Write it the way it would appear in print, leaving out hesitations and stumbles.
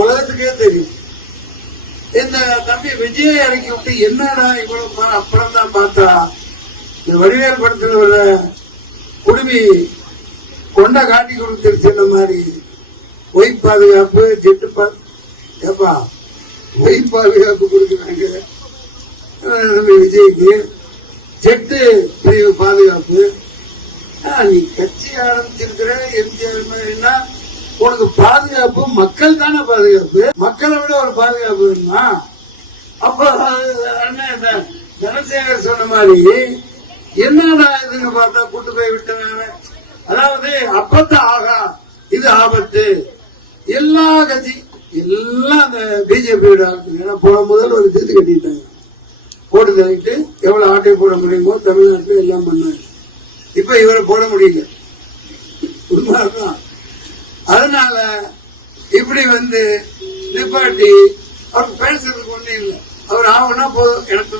உலகத்துக்கே தெரியும். இந்த தம்பி விஜய் இறக்கி விட்டு என்னடா இவ்வளவு அப்புறம் தான் பார்த்தா இந்த வடிவேல் படத்தில் உள்ள குடுமி கொண்ட காட்டி கொடுத்துருச்சு. இந்த மாதிரி ஒய் பாதுகாப்பு ஜெட்டு ஏப்பா ஒய் பாதுகாப்பு கொடுக்குறாங்க விஜய்க்கு, ஜெட்டு பிரிவு பாதுகாப்பு. நீ கட்சி ஆரம்பிச்சிருக்கிற எம்ஜிஆர் மாதிரினா உனக்கு பாதுகாப்பு மக்கள் தானே பாதுகாப்பு, மக்களை விட ஒரு பாதுகாப்பு வேணுமா? அப்ப தனசேகர் சொன்ன மாதிரி என்னடா இதுன்னு பார்த்தா கூட்டு போய் விட்டவன். அதாவது அப்பத்தான் ஆகா இது ஆபத்து. எல்லா கட்சி எல்லாம் அந்த பிஜேபியோட ஏன்னா போன முதல் ஒரு தீர்த்து கட்டிட்டாங்க. போட்டு தள்ளிட்டு எவ்வளவு ஆட்டை போட முடியுமோ தமிழ்நாட்டில் எல்லாம் பண்ணாங்க. இப்ப இவரை போட முடியல. உண்மைதான். அதனால இப்படி நிப்பாட்டி அவர் பேசுறதுக்கு ஒண்ணு இல்லை. அவர் ஆகுனா போதும் எனக்கு